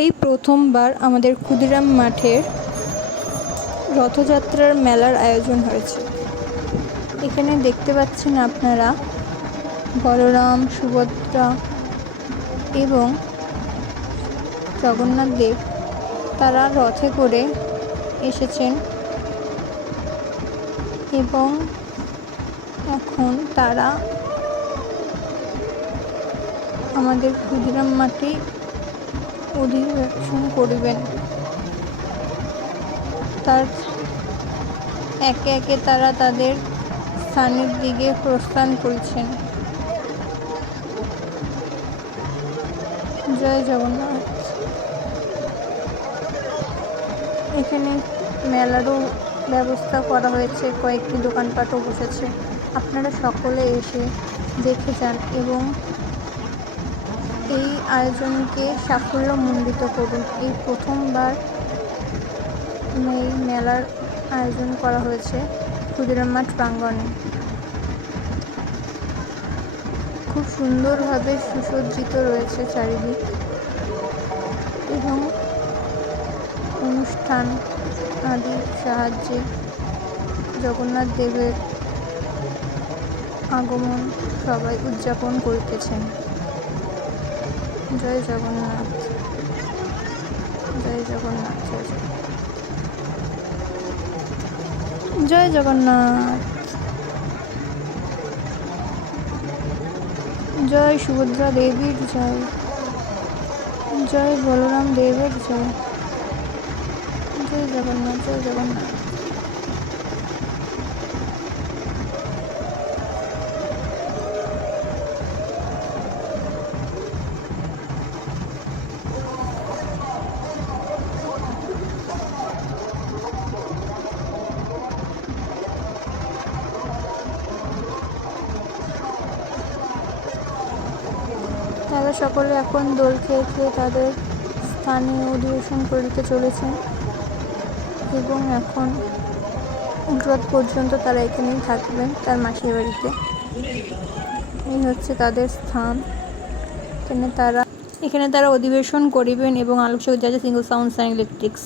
এই প্রথমবার আমাদের ক্ষুদিরাম মাঠের রথযাত্রার মেলার আয়োজন হয়েছে। এখানে দেখতে পাচ্ছেন আপনারা বলরাম, সুভদ্রা এবং জগন্নাথ দেব তারা রথে করে এসেছেন এবং এখন তারা আমাদের ক্ষুদিরাম মাঠে অধিবেশন করিবেন। তার একে একে তারা তাদের স্থানের দিকে প্রস্থান করছেন। জয় জগন্নাথ। এখানে মেলারও ব্যবস্থা করা হয়েছে, কয়েকটি দোকানপাটও বসেছে। আপনারা সকলে এসে দেখে যান এবং এই আয়োজনকে সাফল্যমণ্ডিত করুন। এই প্রথমবার এই মেলার আয়োজন করা হয়েছে ক্ষুদিরাম মাঠ প্রাঙ্গণে। খুব সুন্দরভাবে সুসজ্জিত রয়েছে চারিদিক এবং অনুষ্ঠান আদির সাহায্যে জগন্নাথ দেবের আগমন সবাই উদযাপন করিতেছেন। জয় জগন্নাথ, জয় জগন্নাথ, জয় জগন্নাথ। জয় সুভদ্রা দেবীর জয়, জয় বলরাম দেবের জয়। জয় জগন্নাথ, জয় জগন্নাথ। তারা সকলে এখন দোল খেয়ে খেয়ে তাদের স্থানে অধিবেশন করিতে চলেছেন এবং এখন রথ পর্যন্ত তারা এখানেই থাকবেন তার মাসির বাড়িতে। এই হচ্ছে তাদের স্থান। এখানে তারা অধিবেশন করিবেন এবং আলোকসজ্জা সিঙ্গল সাউন্ড সাইন ইলেকট্রিক্স।